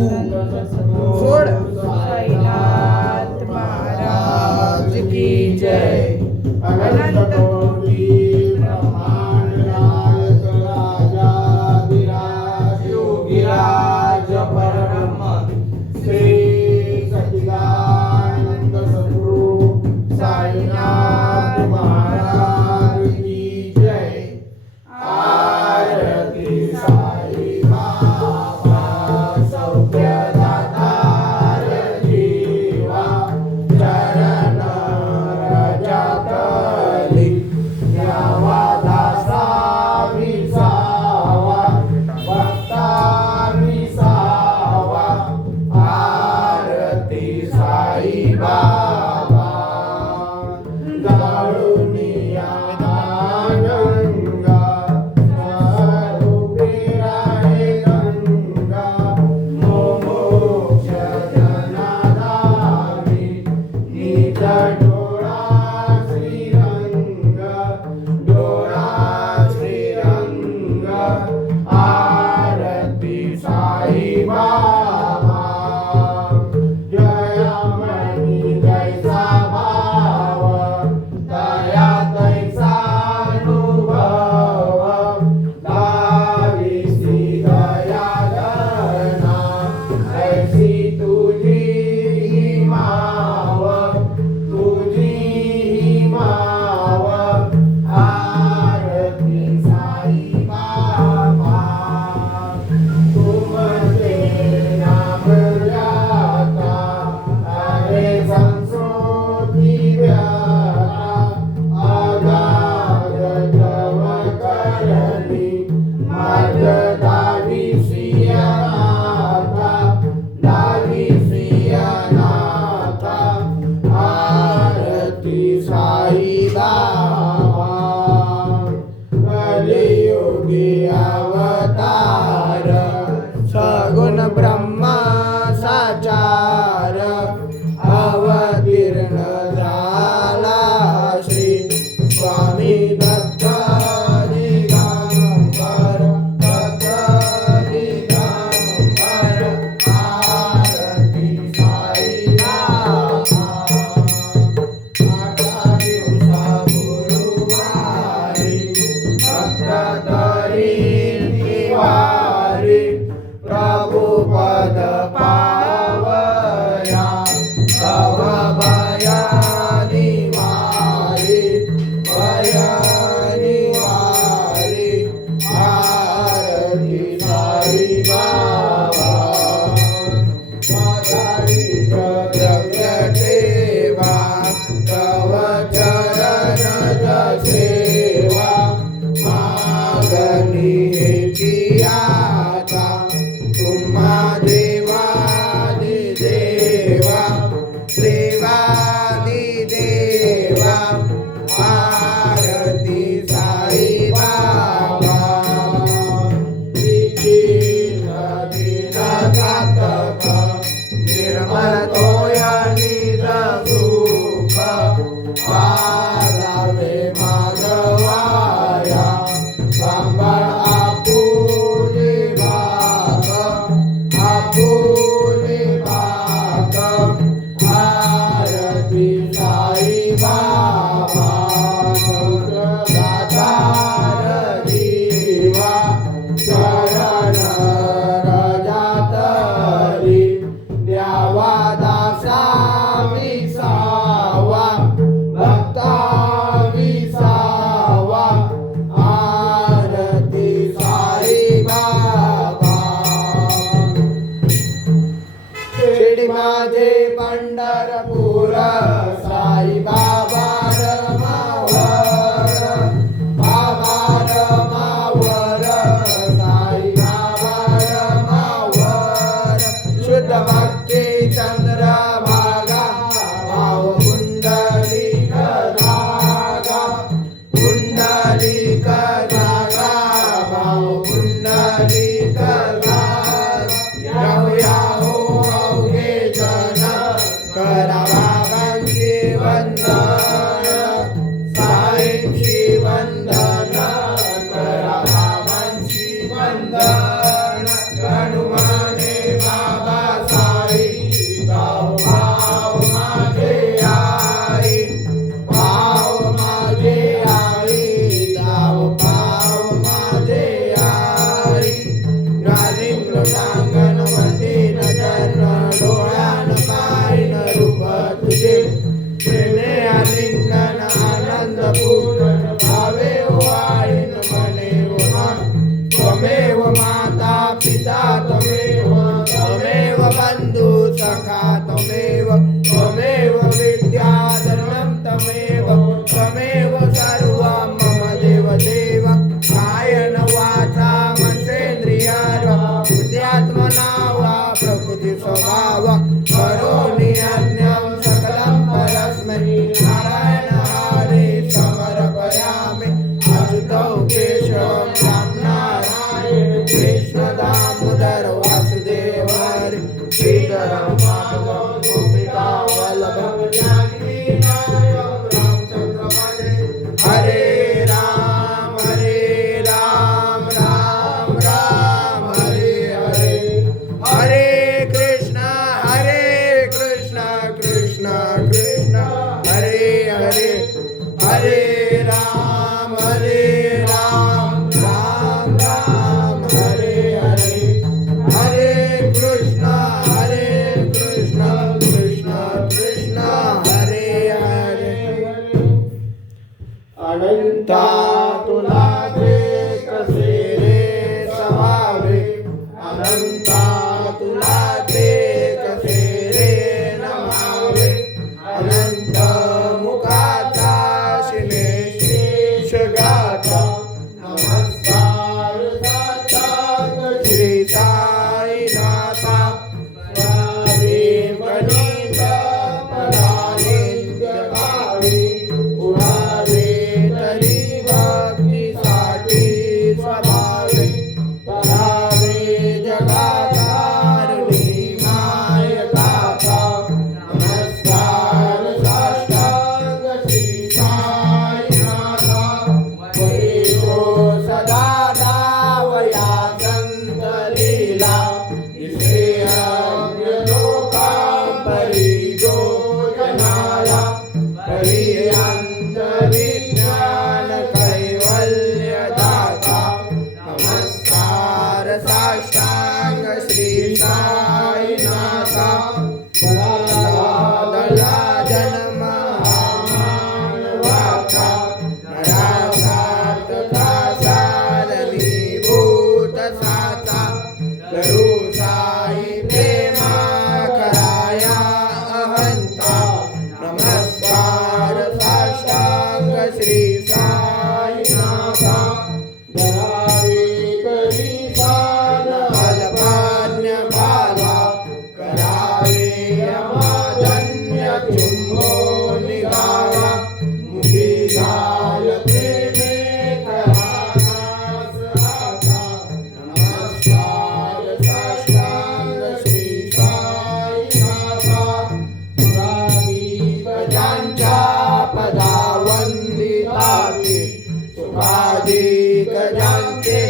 सोड साईनाथ महाराज की जय. अनंत कोटी ब्रह्मांड नायक राजाधिराज योगीराज परब्रह्म श्री सच्चिदानंद सद्गुरु साईनाथ महाराज की जय. आरती साई बाबा सौख्यदाता जीवा चरण रजतली यावा दासा विसावा भक्ता विसावा. आरती साई बाबा दारुनिया गंगा स्वरूपी राहे गंगा मोक्ष जनाधारी निज डोळा श्रीरंग डोळा श्रीरंग. आरती साई बाबा जयमणी जैसा भाव दया तैसा अनुभव दाविसी दया गणा ऐसी तुझी माव तुझी माव. आरती साई बाबा तुमचे नाम व्याता अरे संस्कृती व्याता अगाध जव करणी मार्ग दाविसी अनाथा दाविसी अनाथा. आरती साई बाबा कलियुगी अवतार सगुण ब्रह्मा साचार अवतीर्ण झाला श्री स्वामी दत्त दिगंबर दत्त दिगंबर. आरती साई बाबा आठा दिवसा गुरुवारी भक्त तरी निवारी प्रभु पद पावया भव भया निवारी भया निवारी. आरती साई बाबा मातारी द्रव्य ठेवा तव चरण सेवा मागणी हेची आता तुम्हा देवादि देवा देवादि देवा. आरती साई बाबा विकीर्ण दीनघातक निर्मल तोया निज सुख पारावे माधवाया सांभाळ आपुले भाग आपुले भाग. आरती साई बाबा दातार जीवा चरण रजतली द्यावा दासा विसावा भक्ता विसावा. आरती साई बाबा शिर्डी माझे पंढरपूर साई बाबा रमावर बाबा रमावर साई बाबा रमावर. शुद्ध भक्ती चंद्र भागा भाव कुंडलिक धागा कुंडलिक धागा भाव कुंडलिक धागा. याहो याहो अवघे जन करा बाबांची वंदन साईंची वंदन करा बाबांची वंदन. हनुमाने बाबा सुंदरम माधवम गोपिका वल्लभम जानकी नायकम रामचंद्र भजे हरे राम राम राम हरे हरे हरे कृष्ण कृष्ण कृष्ण हरे हरे हरे राम राम राम हरे हरे हरे कृष्ण कृष्ण कृष्ण हरे हरे अनंता तुला ते कसे रे समावे अनंता तुला ते कसे रे नमावे अनंत मुखाचा शिनेश गाथा नमस्कार साष्टांग श्री साईनाथा स्वामी वनित परानित्य भावी उभावे तरी भक्तीसाठी स्वभावे परावे जगाधारणी माय गाथा नमस्कार साष्टांग श्री साईनाथा वैभो सदा दावया संत लीला श्रेय लोकां परिजो जनाला पर्यंत विज्ञान कैवल्य दाता नमस्कार साष्टांग श्री साईनाथा दला जन्म मानवाचा नरासार्थका साधनीभूत साचा करू साई प्रेमा कराया अहंता नमस्कार साष्टांग श्री साईनाथा धरावे करी सान अल्पान्य बाधा करावे अमादन्य चुंबो निघावा मुखी गाय प्रेमे करानास आता नमस्कार साष्टांग श्री साईनाथा पुरावी गजांच्या पदावंदिताते सुखाधिक गजांचे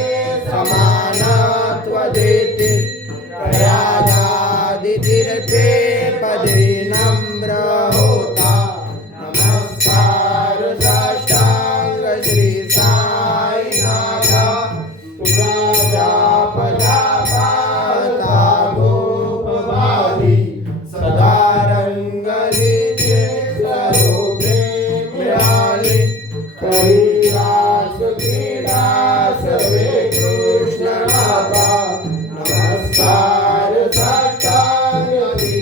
समानत्व देते प्रयागादि तीर्थे पदे नम्र होता नमस्कार साष्टांग श्री साईनाथा तुझ्या पदापाता गोपवादी सदा रंगलीचे स्वरूपे मिळाले कैलास क्रीडा सवे कृष्ण राधा नमस्कार साष्टांग श्री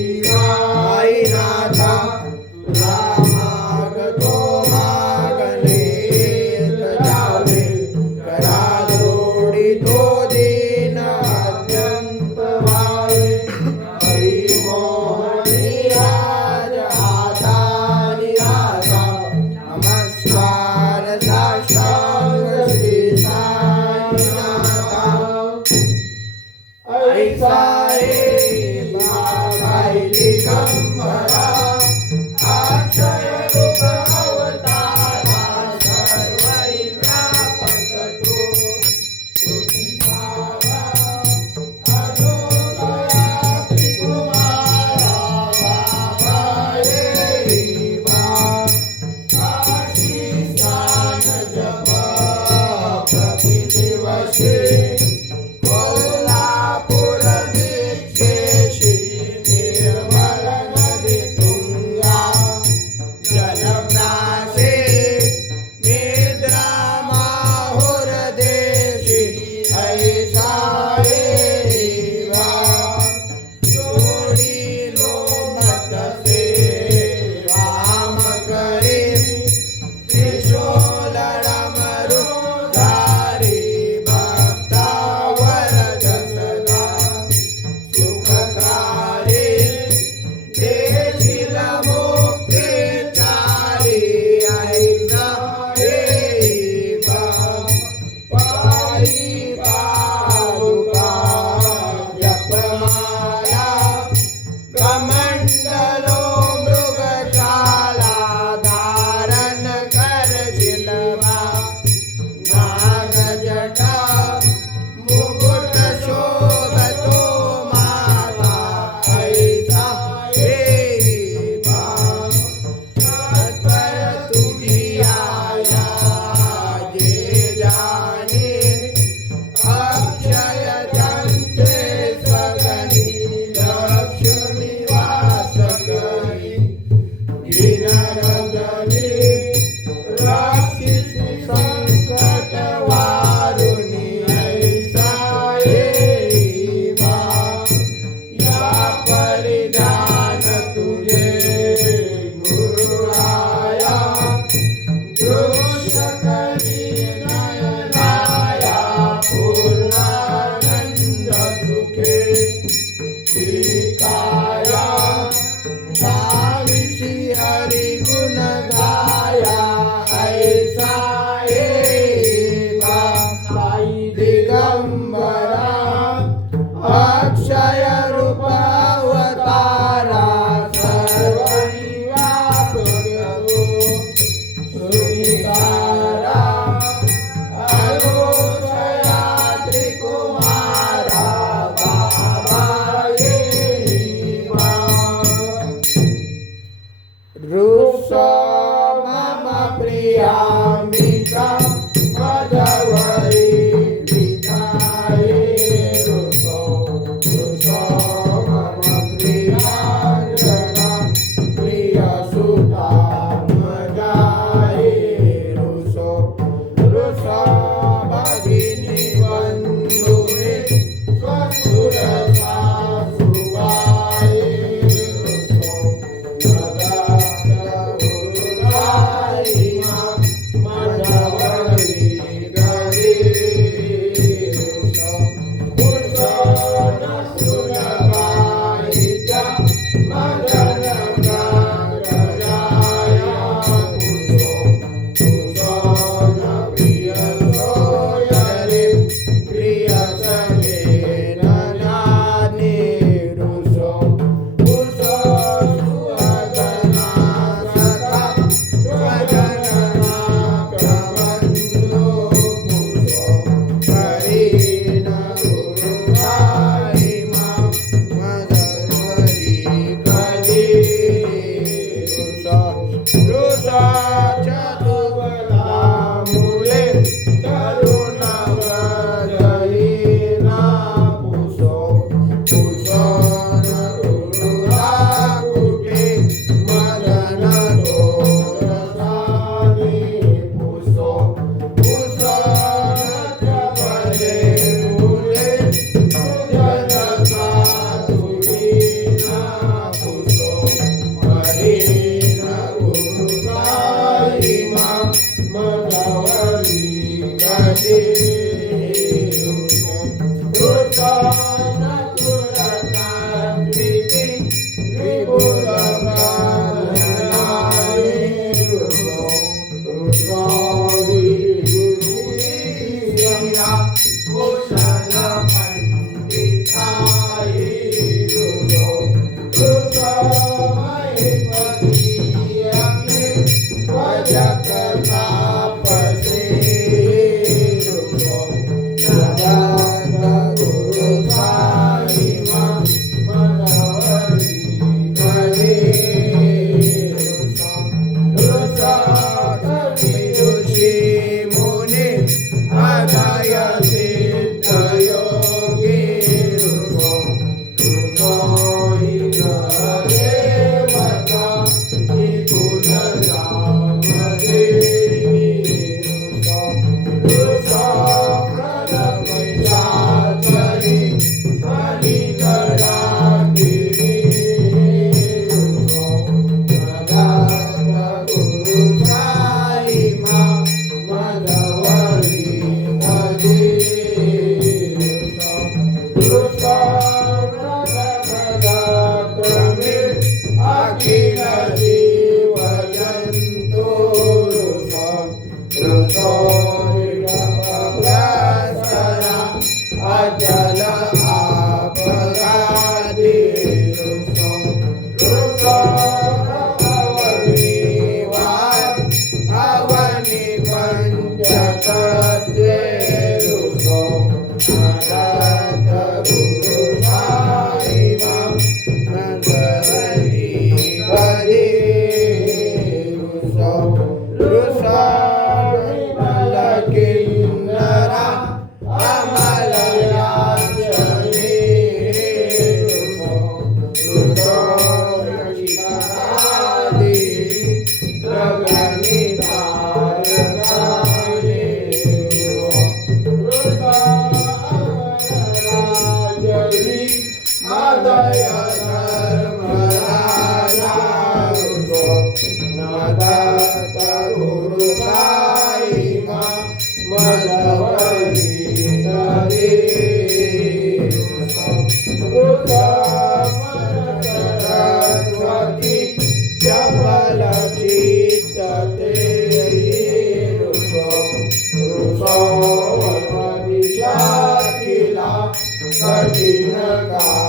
कठीण काल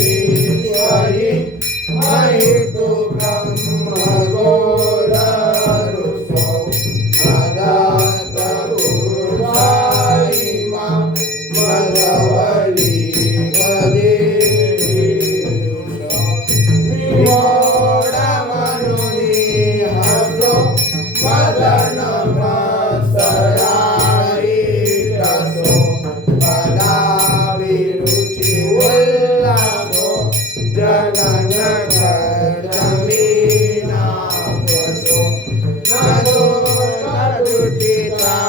ईश्वरी माहितो ब्रह्म गोर मदत गुरु साई मा मदवली गदे विमोड मनुनी हसो मदन मत्सराई रसो पदाभिरुचि उल्लासो जनन जमीनावसो नदो नदुटितादसो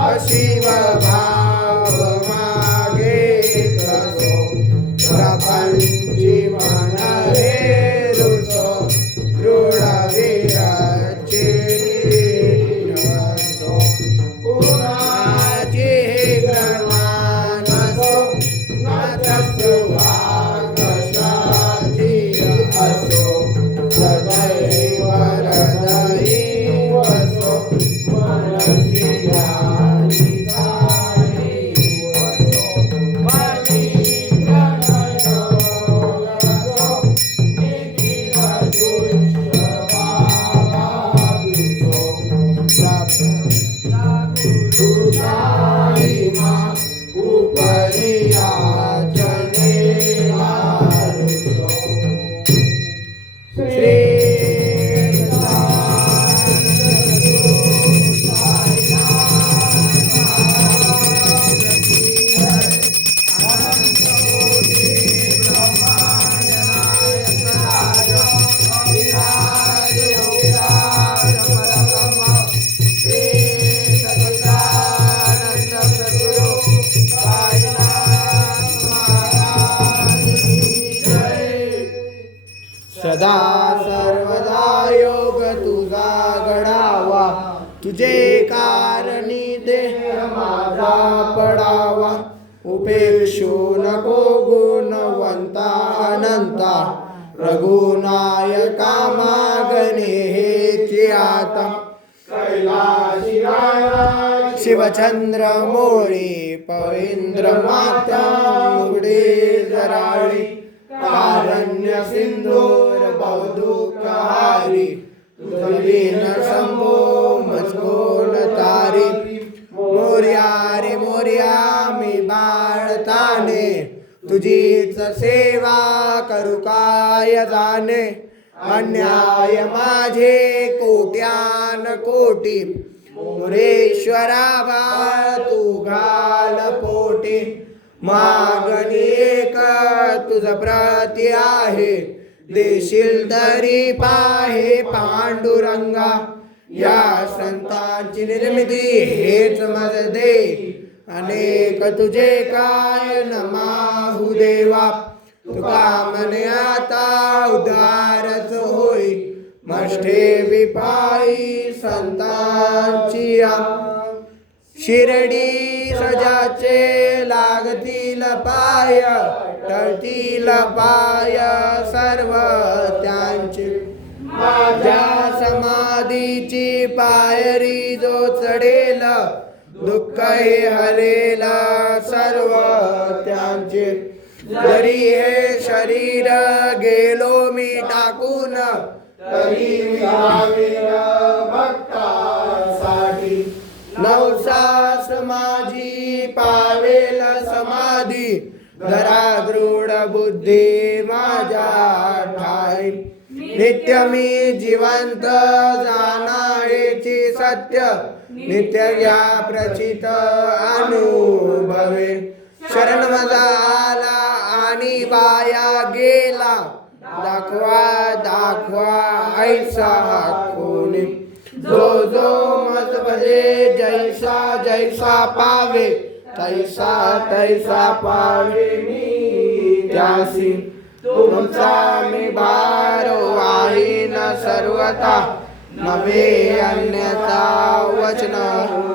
अशिव भाव मागे तसो प्रपंची मन रे रुसो दृढ विरचिरसो पुराची ग्रहणानसो नतसो वाकशाची असो सदैव हृदयीवसो मनसि ध्यानितायैवसो मनी प्रणयोगसो निखिलदुष्टभावाभिसो गुरुसाई मा उपरि याचने मारुसो श्री सदा सर्वदा योग तुझा घडावा तुझे कारणी देह माझा पडावा उपेक्षू नको गुणवंता अनंता रघुनायका मागणे हेची आता कैलाशी राया शिवचंद्र मोळी पविंद्र माता मुगडे जराळी कारण्य सिंधूर बहुदुःखहारी तुझवीन शंभो मजकोन तारी मोर्या रे मोर्या मी बाळताने तुझीच सेवा करू काय जाणे अन्याय माझे कोट्यान कोटी मोरेश्वरा बाळ तू घाल पोटी मागणी एक तुझ प्रती आहे देशील तरी पाहे पांडुरंगा या संतांची निर्मिती हेच मज दे अनेक तुझे काय नमाहु देवा तुका मने आता उदारच होई मष्टे विपाई संतांची शिर्डी सजाचे लागतील पाय टळतील पाय सर्व त्यांचे माझ्या समाधीची पायरी जो चढेल दुःख हे हरेल सर्व त्यांचे जरी हे शरीर गेलो मी टाकून तरी भक्तासाठी नवसास माझी पावेल समाधी धरा दृढ बुद्धी माझ्या ठाई नित्य मी जिवंत जाणारेची सत्य नित्य घ्या प्रचित अनुभवे शरण माझा आला आणि वाया गेला दाखवा दाखवा ऐसा कोणी जो जो मज भजे जैसा जैसा पावे तैसा तैसा पावे मी त्यासी तुमचा मी भारो आहे न सर्वता नवे अन्यथा वचन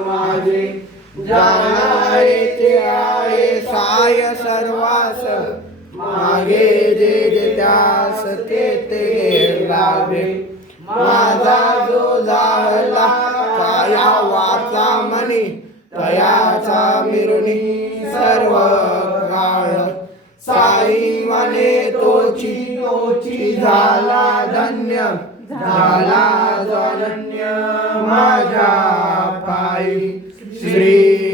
माझे जाणारे आहे साय सर्वास मागे जे जे त्यास ते लागे माझा जो झाला काया वाचा मनी तयाचा मिरुनी सर्व काळ साई मने तोची झाला धन्य झाला अनन्य माझ्या पायी श्री